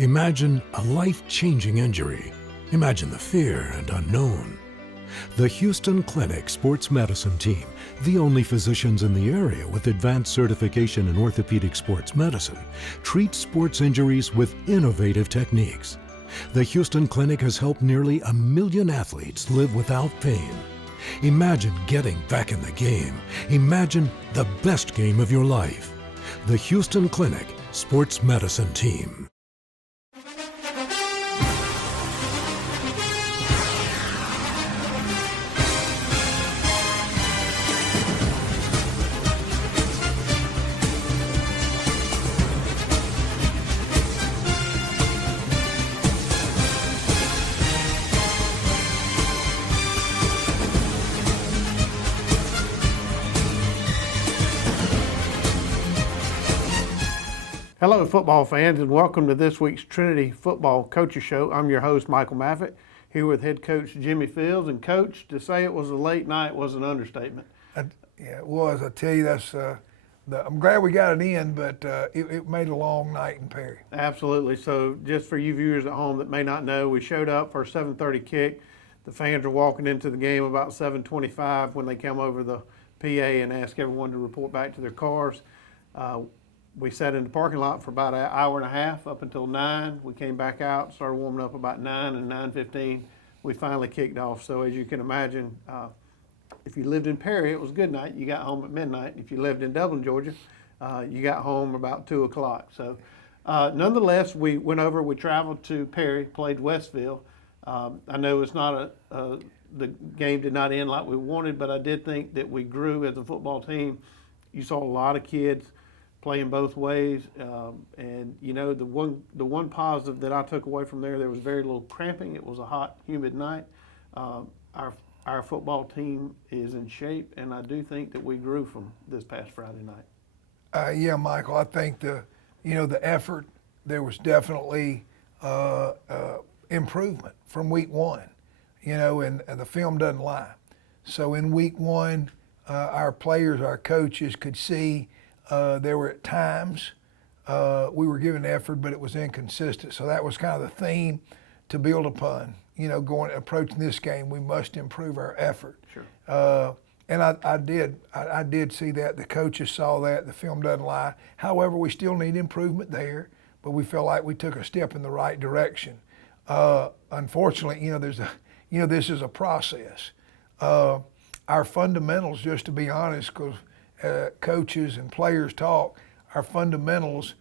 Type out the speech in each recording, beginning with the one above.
Imagine a life-changing injury. Imagine the fear and unknown. The Houston Clinic Sports Medicine Team, the only physicians in the area with advanced certification in orthopedic sports medicine, treats sports injuries with innovative techniques. The Houston Clinic has helped nearly 1 million athletes live without pain. Imagine getting back in the game. Imagine the best game of your life. The Houston Clinic Sports Medicine Team. Hello, football fans, and welcome to this week's Trinity Football Coaches Show. I'm your host, Michael Maffett, here with head coach Jimmy Fields. And coach, to say it was a late night was an understatement. Yeah, it was. I tell you, I'm glad we got it in, but it made a long night in Perry. Absolutely. So just for you viewers at home that may not know, we showed up for a 7:30 kick. The fans are walking into the game about 7:25 when they come over the PA and ask everyone to report back to their cars. We sat in the parking lot for about an hour and a half up until 9. We came back out, started warming up about 9, and 9:15 we finally kicked off. So as you can imagine, if you lived in Perry, it was good night. You got home at midnight. If you lived in Dublin, Georgia, you got home about 2 o'clock. So nonetheless, we went over, we traveled to Perry, played Westville. I know it's not the game did not end like we wanted, but I did think that we grew as a football team. You saw a lot of kids playing both ways, and you know the one positive that I took away from there was very little cramping. It was a hot, humid night. Our football team is in shape, and I do think that we grew from this past Friday night. Yeah, Michael, I think the effort, there was definitely improvement from week one, and the film doesn't lie. So in week one, our players, our coaches could see there were at times we were giving effort, but it was inconsistent. So that was kind of the theme to build upon. Approaching this game, we must improve our effort. Sure. And I did see that. The coaches saw that. The film doesn't lie. However, we still need improvement there, but we feel like we took a step in the right direction. Unfortunately, this is a process. Our fundamentals, just to be honest, because coaches and players talk, our fundamentals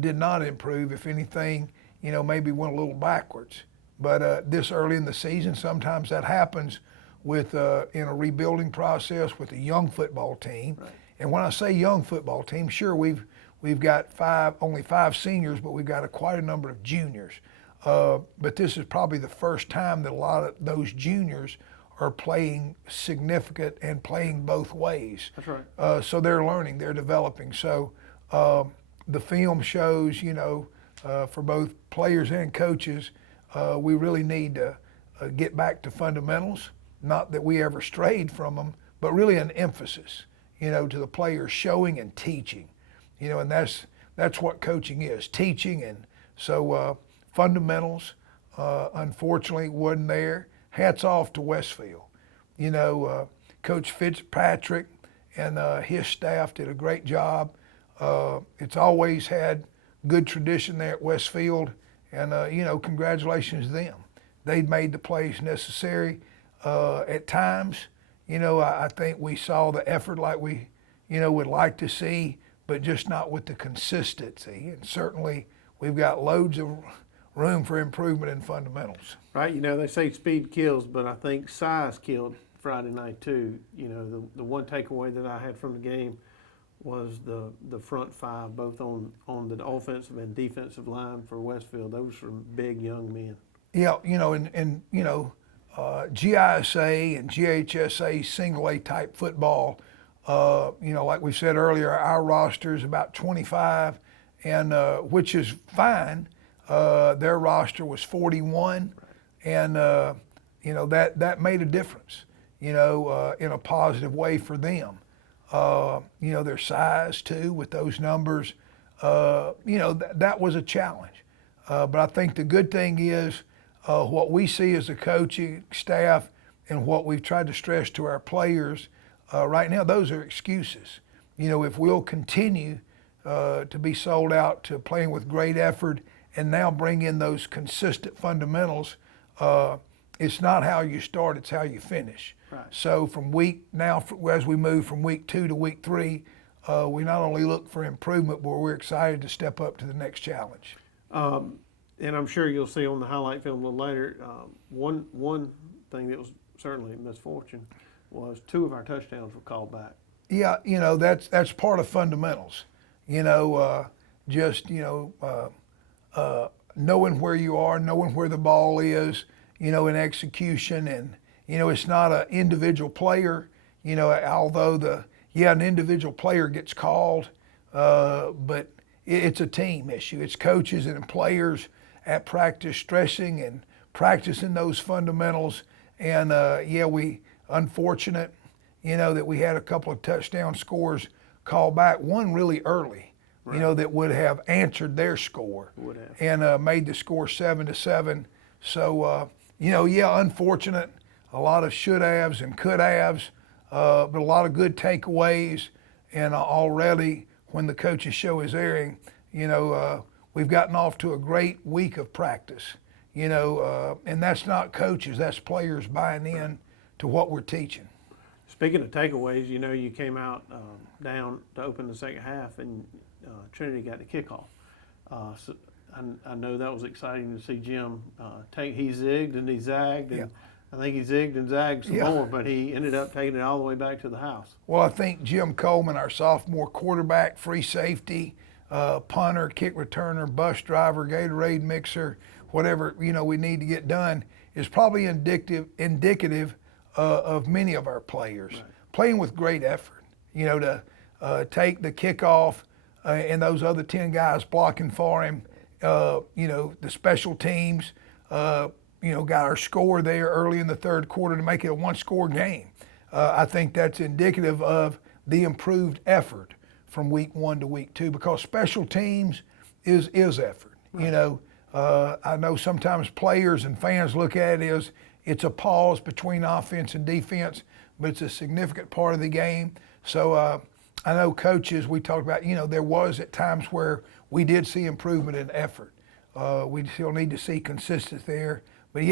did not improve. If anything, maybe went a little backwards. But this early in the season, sometimes that happens with in a rebuilding process with a young football team. Right. And when I say young football team, sure, we've got only five seniors, but we've got quite a number of juniors. But this is probably the first time that a lot of those juniors are playing significant and playing both ways. That's right. So they're learning, they're developing. So the film shows, for both players and coaches, we really need to get back to fundamentals. Not that we ever strayed from them, but really an emphasis, to the players showing and teaching, and that's what coaching is, teaching. And so fundamentals, unfortunately, wasn't there. Hats off to Westfield. Coach Fitzpatrick and his staff did a great job. It's always had good tradition there at Westfield, and congratulations to them. They'd made the plays necessary. At times, I think we saw the effort like we, would like to see, but just not with the consistency. And certainly, we've got loads of room for improvement in fundamentals. Right, they say speed kills, but I think size killed Friday night too. The one takeaway that I had from the game was the front five, both on the offensive and defensive line for Westfield. Those were big young men. Yeah, GISA and GHSA single A type football, like we said earlier, our roster is about 25, and which is fine. Their roster was 41, and that made a difference, in a positive way for them. Their size too, with those numbers, that was a challenge. But I think the good thing is what we see as a coaching staff and what we've tried to stress to our players right now, those are excuses. You know, if we'll continue to be sold out to playing with great effort and now bring in those consistent fundamentals, it's not how you start, it's how you finish. Right. So from as we move from week 2 to week 3, we not only look for improvement, but we're excited to step up to the next challenge. And I'm sure you'll see on the highlight film a little later, one thing that was certainly a misfortune was 2 of our touchdowns were called back. Yeah, you know, that's part of fundamentals. You know, knowing where you are, knowing where the ball is, you know, in execution. And, you know, it's not an individual player, you know, although an individual player gets called, but it's a team issue. It's coaches and players at practice stressing and practicing those fundamentals. And we unfortunate, you know, that we had a couple of touchdown scores called back, one really early, right, you know, that would have answered their score and made the score 7-7. So, you know, unfortunate, a lot of should haves and could haves, but a lot of good takeaways. And already when the coaches show is airing, you know, we've gotten off to a great week of practice, you know, and that's not coaches, that's players buying in to what we're teaching. Speaking of takeaways, you know, you came out down to open the second half, and Trinity got the kickoff. So I know that was exciting to see Jim he zigged and he zagged, and I think he zigged and zagged some more, but he ended up taking it all the way back to the house. Well, I think Jim Coleman, our sophomore quarterback, free safety, punter, kick returner, bus driver, Gatorade mixer, whatever, you know, we need to get done, is probably indicative of many of our players. Right. Playing with great effort, you know, to take the kickoff and those other 10 guys blocking for him, you know, the special teams, you know, got our score there early in the third quarter to make it a one-score game. I think that's indicative of the improved effort from week 1 to week 2, because special teams is effort. Right. You know, I know sometimes players and fans look at it as it's a pause between offense and defense, but it's a significant part of the game. So I know coaches, we talked about, you know, there was at times where we did see improvement in effort. We still need to see consistency there. But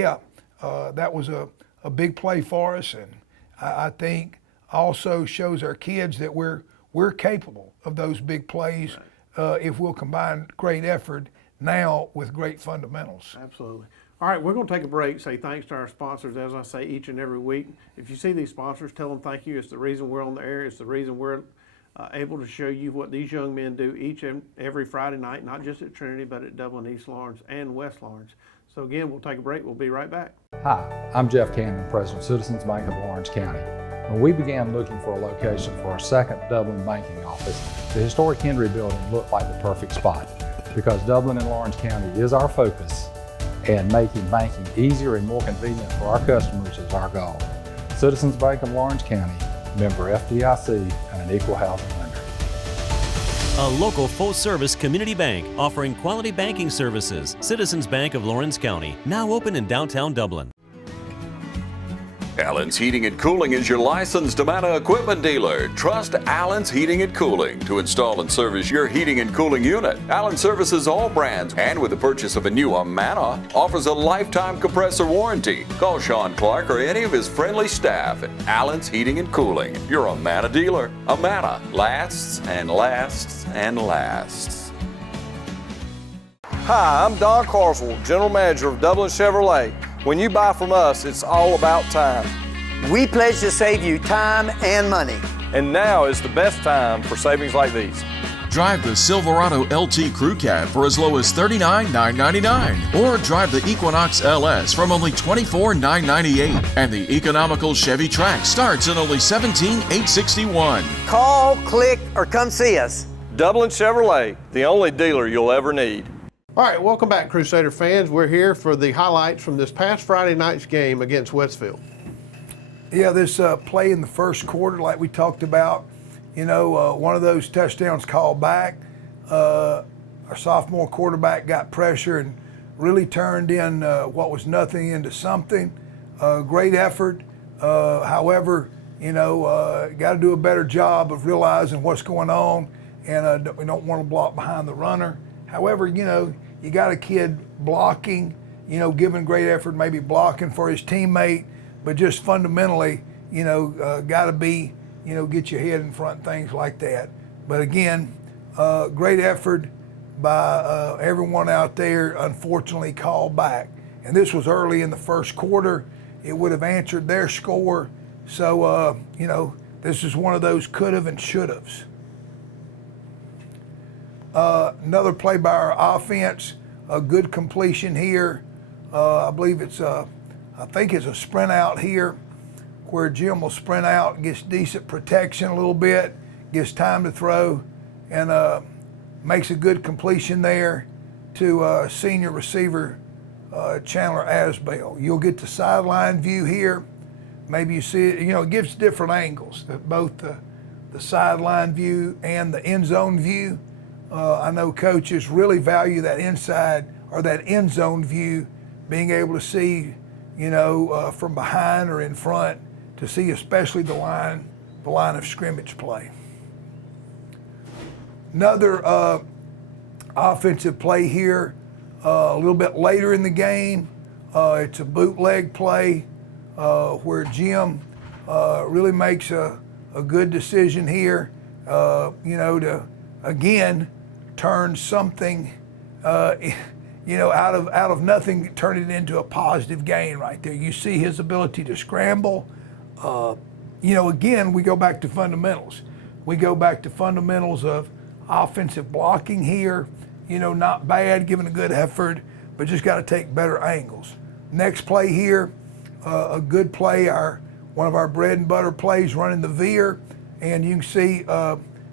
that was a big play for us, and I think also shows our kids that we're capable of those big plays. Right. If we'll combine great effort now with great fundamentals. Absolutely. All right, we're going to take a break, say thanks to our sponsors, as I say each and every week. If you see these sponsors, tell them thank you. It's the reason we're on the air. It's the reason we're able to show you what these young men do each and every Friday night, not just at Trinity, but at Dublin, East Lawrence, and West Lawrence. So again, we'll take a break. We'll be right back. Hi, I'm Jeff Cannon, President of Citizens Bank of Lawrence County. When we began looking for a location for our second Dublin banking office, the historic Henry Building looked like the perfect spot, because Dublin and Lawrence County is our focus, and making banking easier and more convenient for our customers is our goal. Citizens Bank of Lawrence County, member FDIC, and an equal housing lender. A local full-service community bank offering quality banking services. Citizens Bank of Lawrence County, now open in downtown Dublin. Allen's Heating and Cooling is your licensed Amana equipment dealer. Trust Allen's Heating and Cooling to install and service your heating and cooling unit. Allen services all brands, and with the purchase of a new Amana, offers a lifetime compressor warranty. Call Sean Clark or any of his friendly staff at Allen's Heating and Cooling, your Amana dealer. Amana lasts and lasts and lasts. Hi, I'm Don Carswell, General Manager of Dublin Chevrolet. When you buy from us, it's all about time. We pledge to save you time and money. And now is the best time for savings like these. Drive the Silverado LT Crew Cab for as low as $39,999, or drive the Equinox LS from only $24,998, and the economical Chevy Trax starts at only $17,861. Call, click, or come see us. Dublin Chevrolet, the only dealer you'll ever need. All right, welcome back, Crusader fans. We're here for the highlights from this past Friday night's game against Westfield. Yeah, this play in the first quarter, like we talked about, you know, one of those touchdowns called back. Our sophomore quarterback got pressure and really turned in what was nothing into something. Great effort. However, got to do a better job of realizing what's going on, and we don't want to block behind the runner. However, you got a kid blocking, giving great effort, maybe blocking for his teammate, but just fundamentally, got to be, get your head in front, things like that. But again, great effort by everyone out there, unfortunately called back. And this was early in the first quarter. It would have answered their score. So, this is one of those could have and should haves. Another play by our offense, a good completion here. I believe I think it's a sprint out here where Jim will sprint out, gets decent protection a little bit, gets time to throw, and makes a good completion there to senior receiver Chandler Asbell. You'll get the sideline view here. Maybe you see it, it gives different angles, both the sideline view and the end zone view. I know coaches really value that inside or that end zone view, being able to see, from behind or in front, to see especially the line of scrimmage play. Another offensive play here, a little bit later in the game. It's a bootleg play where Jim really makes a good decision here, to again turn something, out of nothing, turn it into a positive gain right there. You see his ability to scramble. Again, we go back to fundamentals. We go back to fundamentals of offensive blocking here, not bad, giving a good effort, but just got to take better angles. Next play here, a good play, one of our bread and butter plays, running the veer, and you can see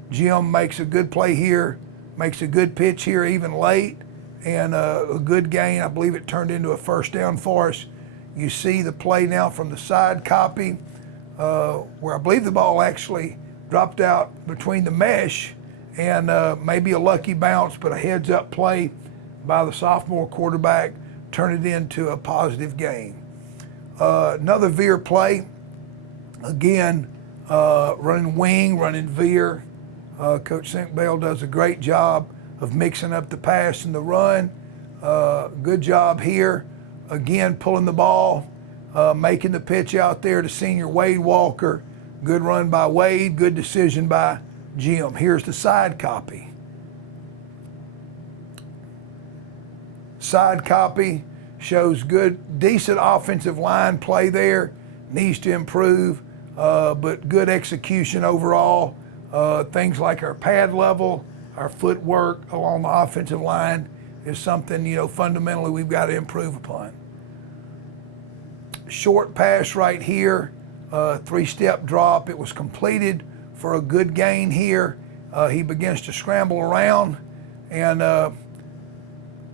Jim makes a good play here, makes a good pitch here even late, and a good gain. I believe it turned into a first down for us. You see the play now from the side copy, where I believe the ball actually dropped out between the mesh, and maybe a lucky bounce, but a heads-up play by the sophomore quarterback turned it into a positive gain. Another veer play, again, running wing, running veer. Coach Sinkbell does a great job of mixing up the pass and the run. Good job here. Again, pulling the ball, making the pitch out there to senior Wade Walker. Good run by Wade, good decision by Jim. Here's the side copy. Side copy shows good, decent offensive line play there. Needs to improve, but good execution overall. Things like our pad level, our footwork along the offensive line is something, fundamentally we've got to improve upon. Short pass right here, three-step drop. It was completed for a good gain here. He begins to scramble around, and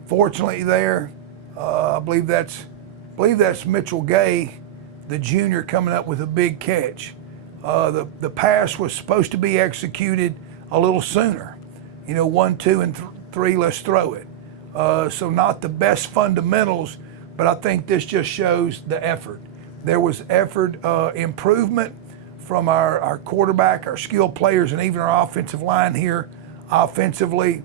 fortunately there, I believe that's Mitchell Gay, the junior, coming up with a big catch. The pass was supposed to be executed a little sooner. 1, 2, and 3, let's throw it. So not the best fundamentals, but I think this just shows the effort. There was effort, improvement from our quarterback, our skilled players, and even our offensive line here. Offensively,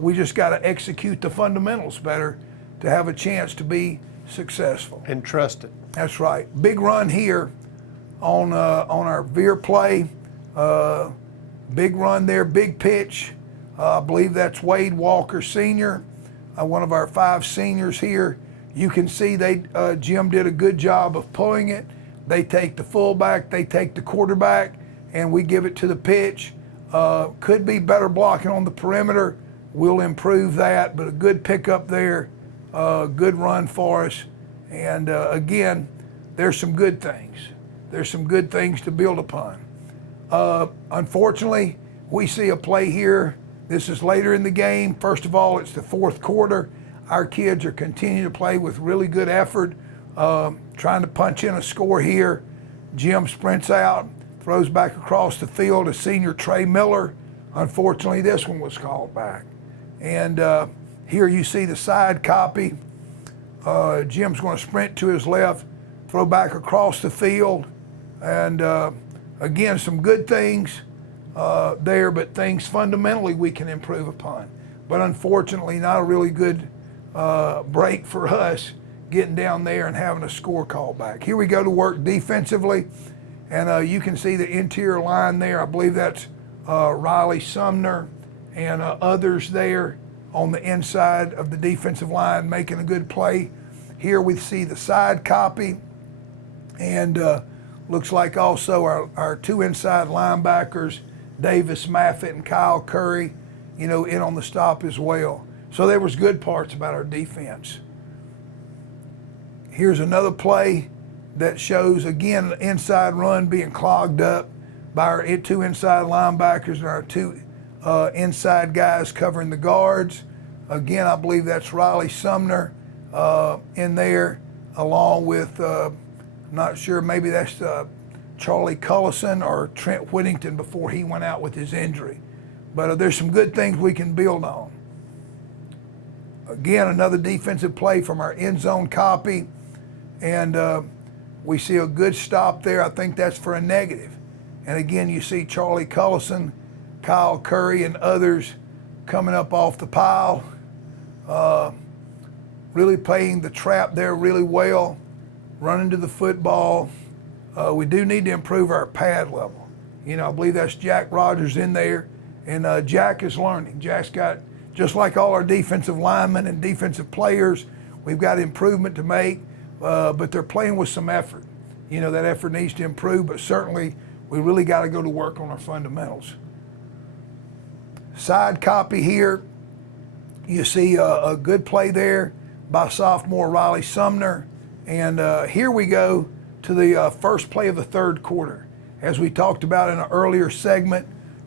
we just got to execute the fundamentals better to have a chance to be successful. And trust it. That's right. Big run here on our veer play. Big run there, big pitch. I believe that's Wade Walker Sr., one of our 5 seniors here. You can see Jim did a good job of pulling it. They take the fullback, they take the quarterback, and we give it to the pitch. Could be better blocking on the perimeter. We'll improve that, but a good pickup there, good run for us. And again, there's some good things. There's some good things to build upon. Unfortunately, we see a play here. This is later in the game. First of all, it's the 4th quarter. Our kids are continuing to play with really good effort, trying to punch in a score here. Jim sprints out, throws back across the field to senior Trey Miller. Unfortunately, this one was called back. And Here you see the side copy. Jim's going to sprint to his left, throw back across the field, and again, some good things there, but things fundamentally we can improve upon. But unfortunately, not a really good break for us getting down there and having a score call back. Here we go to work defensively, and you can see the interior line there. I believe that's Riley Sumner and others there on the inside of the defensive line making a good play. Here we see the side copy, and looks like also our two inside linebackers, Davis Maffett and Kyle Curry, in on the stop as well. So there was good parts about our defense. Here's another play that shows, again, an inside run being clogged up by our two inside linebackers and our two inside guys covering the guards. Again, I believe that's Riley Sumner in there, along with, not sure, maybe that's Charlie Cullison or Trent Whittington before he went out with his injury. But there's some good things we can build on. Again, another defensive play from our end zone copy, and we see a good stop there. I think that's for a negative. And again, you see Charlie Cullison, Kyle Curry, and others coming up off the pile, really playing the trap there really well, running to the football. We do need to improve our pad level. I believe that's Jack Rogers in there, and Jack is learning. Jack's got, just like all our defensive linemen and defensive players, we've got improvement to make, but they're playing with some effort. That effort needs to improve, but certainly we really got to go to work on our fundamentals. Side copy here, you see a good play there by sophomore Riley Sumner, and here we go to the first play of the third quarter, as we talked about in an earlier segment,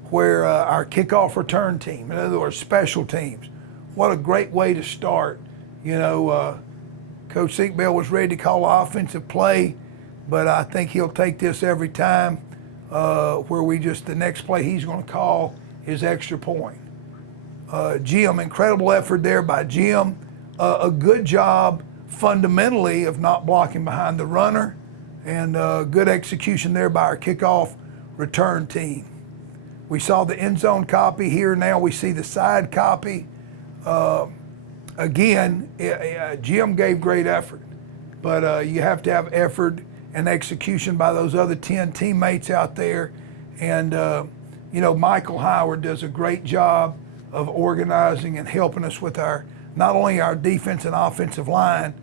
where our kickoff return team, in other words, special teams, what a great way to start. Coach Sinkbell was ready to call offensive play, but I think he'll take this every time, where the next play he's going to call is extra point. Jim, incredible effort there by Jim. A good job fundamentally of not blocking behind the runner, and good execution there by our kickoff return team. We saw the end zone copy here. Now we see the side copy. Again, Jim gave great effort, but you have to have effort and execution by those other 10 teammates out there. And, Michael Howard does a great job of organizing and helping us with not only our defense and offensive line,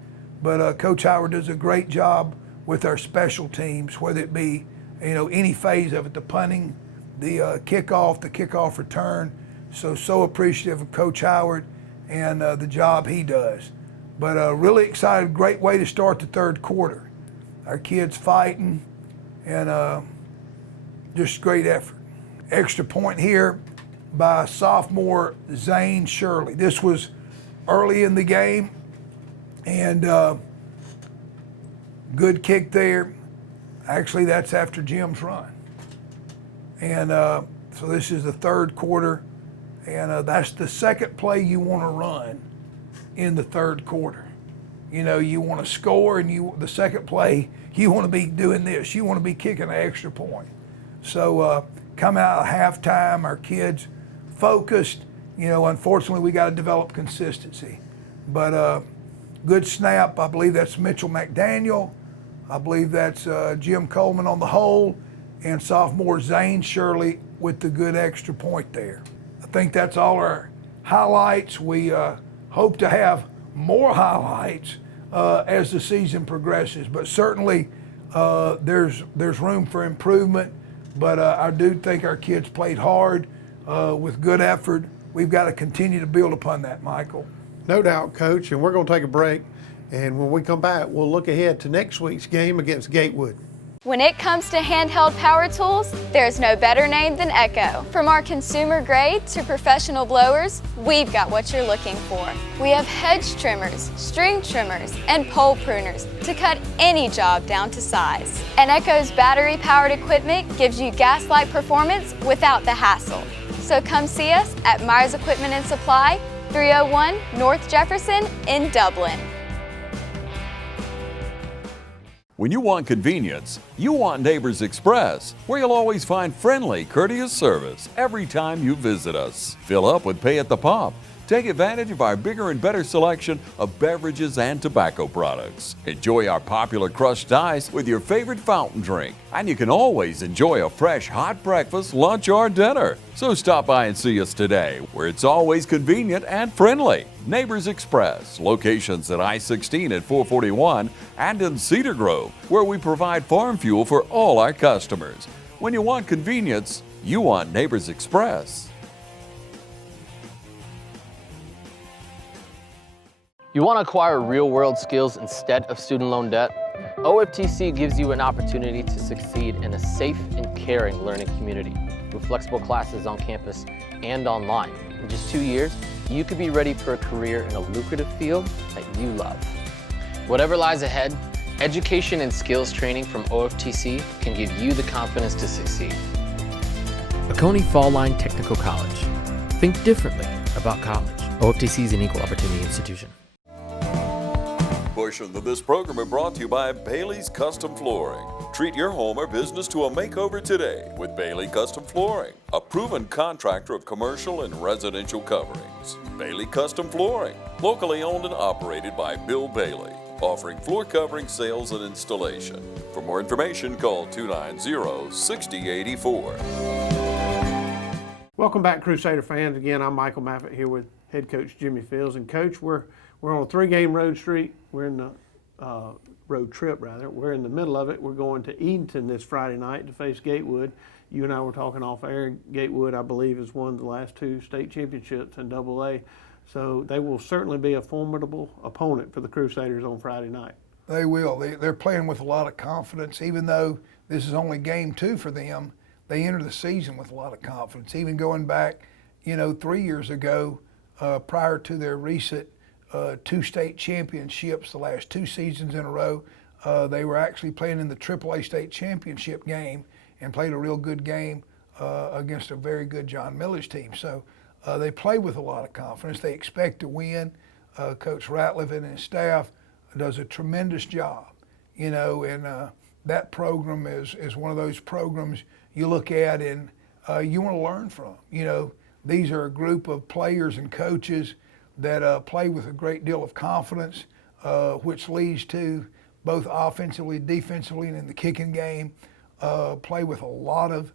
but Coach Howard does a great job with our special teams, whether it be, any phase of it, the punting, the kickoff return. So appreciative of Coach Howard and the job he does. But really excited, great way to start the third quarter. Our kids fighting, and just great effort. Extra point here by sophomore Zane Shirley. This was early in the game, and good kick there. Actually, that's after Jim's run. And so this is the third quarter, and that's the second play you want to run in the third quarter. You want to score, and the second play, you want to be doing this. You want to be kicking an extra point. So come out of halftime, our kids focused. Unfortunately, we got to develop consistency. But good snap. I believe that's Mitchell McDaniel. I believe that's Jim Coleman on the hole, and sophomore Zane Shirley with the good extra point there. I think that's all our highlights. We hope to have more highlights as the season progresses, but certainly there's room for improvement. But I do think our kids played hard with good effort. We've got to continue to build upon that, Michael. No doubt, Coach, and we're going to take a break. And when we come back, we'll look ahead to next week's game against Gatewood. When it comes to handheld power tools, there's no better name than Echo. From our consumer grade to professional blowers, we've got what you're looking for. We have hedge trimmers, string trimmers, and pole pruners to cut any job down to size. And Echo's battery-powered equipment gives you gas-like performance without the hassle. So come see us at Myers Equipment and Supply, 301 North Jefferson in Dublin. When you want convenience, you want Neighbors Express, where you'll always find friendly, courteous service every time you visit us. Fill up with pay at the pump. Take advantage of our bigger and better selection of beverages and tobacco products. Enjoy our popular crushed ice with your favorite fountain drink. And you can always enjoy a fresh hot breakfast, lunch, or dinner. So stop by and see us today, where it's always convenient and friendly. Neighbors Express, locations at I-16 at 441 and in Cedar Grove, where we provide farm fuel for all our customers. When you want convenience, you want Neighbors Express. You want to acquire real-world skills instead of student loan debt? OFTC gives you an opportunity to succeed in a safe and caring learning community with flexible classes on campus and online. In just 2 years, you could be ready for a career in a lucrative field that you love. Whatever lies ahead, education and skills training from OFTC can give you the confidence to succeed. Oconee Fall Line Technical College. Think differently about college. OFTC is an equal opportunity institution. Portions of this program are brought to you by Bailey's Custom Flooring. Treat your home or business to a makeover today with Bailey Custom Flooring, a proven contractor of commercial and residential coverings. Bailey Custom Flooring, locally owned and operated by Bill Bailey, offering floor covering sales and installation. For more information, call 290-6084. Welcome back, Crusader fans. Again, I'm Michael Maffett here with head coach Jimmy Fields. And coach, we're on a 3-game road streak. We're in the road trip, rather. We're in the middle of it. We're going to Edenton this Friday night to face Gatewood. You and I were talking off air. Gatewood, I believe, has won the last 2 state championships in AA. So they will certainly be a formidable opponent for the Crusaders on Friday night. They will. They're playing with a lot of confidence. Even though this is only game 2 for them, they enter the season with a lot of confidence. Even going back, 3 years ago, prior to their recent 2 state championships, the last 2 seasons in a row, they were actually playing in the AAA state championship game and played a real good game against a very good John Milledge team. So they play with a lot of confidence. They expect to win. Coach Ratliff and his staff does a tremendous job, and that program is one of those programs you look at and you want to learn from. These are a group of players and coaches that play with a great deal of confidence, which leads to both offensively, defensively, and in the kicking game, play with a lot of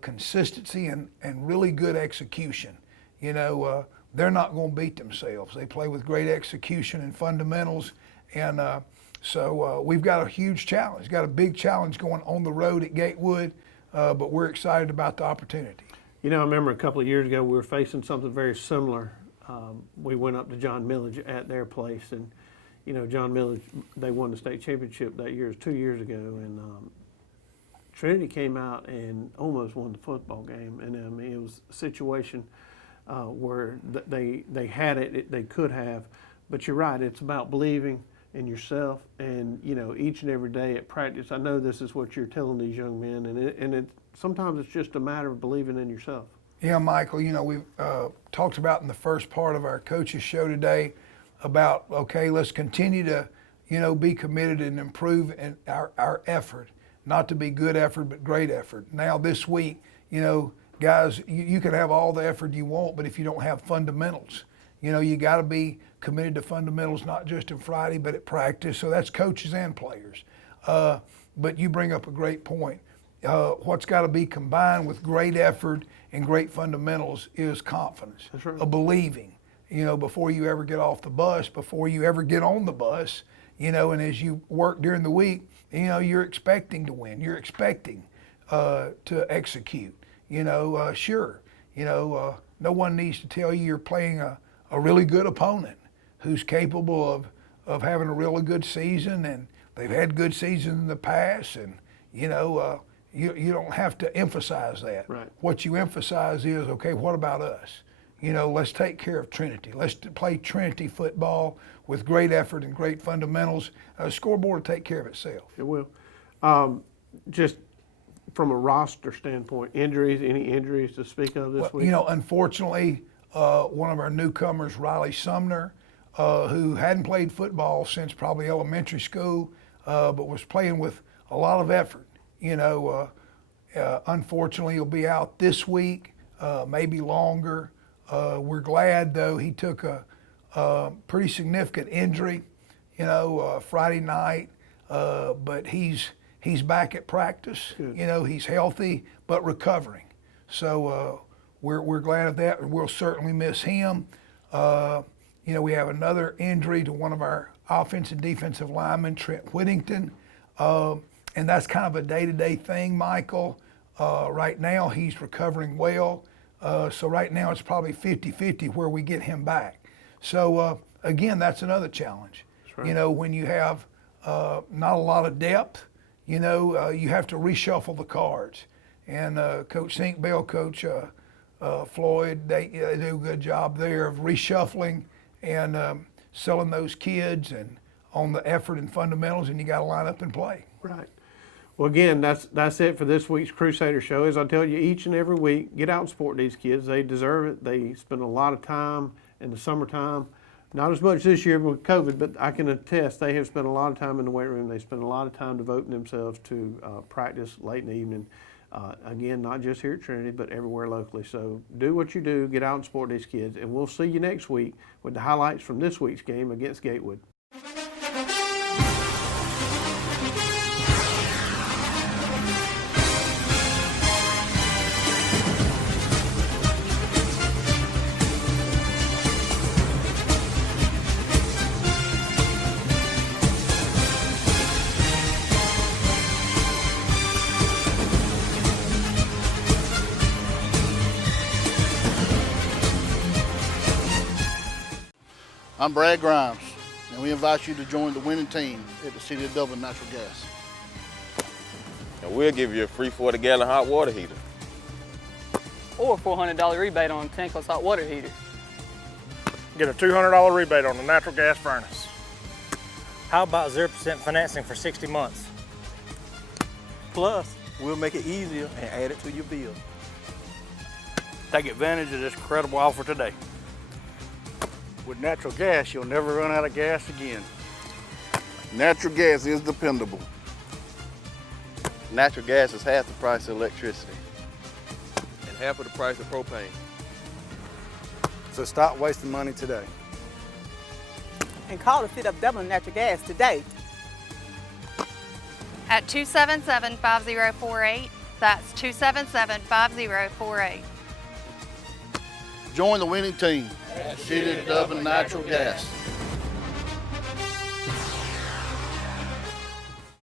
consistency and really good execution. They're not going to beat themselves. They play with great execution and fundamentals, and so we've got a huge challenge, got a big challenge going on the road at Gatewood, but we're excited about the opportunity. I remember a couple of years ago we were facing something very similar. We went up to John Milledge at their place, and John Milledge, they won the state championship that year. It was 2 years ago, and Trinity came out and almost won the football game. And I mean, it was a situation where they had it, they could have, but you're right. It's about believing in yourself, and each and every day at practice. I know this is what you're telling these young men, and sometimes it's just a matter of believing in yourself. Yeah, Michael, we've talked about in the first part of our coaches show today about, okay, let's continue to, be committed and improve in our effort, not to be good effort, but great effort. Now this week, guys, you can have all the effort you want, but if you don't have fundamentals, you got to be committed to fundamentals, not just in Friday, but at practice. So that's coaches and players. But you bring up a great point. What's got to be combined with great effort and great fundamentals is confidence, That's right. A believing, before you ever get off the bus, before you ever get on the bus, and as you work during the week, you're expecting to win. You're expecting to execute, sure. No one needs to tell you you're playing a really good opponent who's capable of having a really good season, and they've had good seasons in the past, and, you don't have to emphasize that. Right. What you emphasize is, okay, what about us? Let's take care of Trinity. Let's play Trinity football with great effort and great fundamentals. Scoreboard will take care of itself. It will. Just from a roster standpoint, any injuries to speak of this week? Unfortunately, one of our newcomers, Riley Sumner, who hadn't played football since probably elementary school, but was playing with a lot of effort. Unfortunately, he'll be out this week, maybe longer. We're glad, though, he took a pretty significant injury, Friday night, but he's back at practice. Good. He's healthy but recovering. So we're glad of that, and we'll certainly miss him. We have another injury to one of our offensive and defensive linemen, Trent Whittington, and that's kind of a day-to-day thing, Michael. Right now, he's recovering well, so right now it's probably 50-50 where we get him back. So again, that's another challenge. That's right. When you have not a lot of depth, you have to reshuffle the cards. And Coach Sinkbell, Coach Floyd, they do a good job there of reshuffling and selling those kids and on the effort and fundamentals, and you got to line up and play. Right. Well, again, that's it for this week's Crusader Show. As I tell you each and every week, get out and support these kids. They deserve it. They spend a lot of time in the summertime. Not as much this year with COVID, but I can attest they have spent a lot of time in the weight room. They spend a lot of time devoting themselves to practice late in the evening. Again, not just here at Trinity, but everywhere locally. So do what you do, get out and support these kids, and we'll see you next week with the highlights from this week's game against Gatewood. I'm Brad Grimes, and we invite you to join the winning team at the City of Dublin Natural Gas. And we'll give you a free 40-gallon hot water heater. Or a $400 rebate on a tankless hot water heater. Get a $200 rebate on the natural gas furnace. How about 0% financing for 60 months? Plus, we'll make it easier and add it to your bill. Take advantage of this incredible offer today. With natural gas, you'll never run out of gas again. Natural gas is dependable. Natural gas is half the price of electricity. And half of the price of propane. So stop wasting money today. And call the City of Dublin Natural Gas today. At 277-5048. That's 277-5048. Join the winning team at City of Dublin Natural Gas.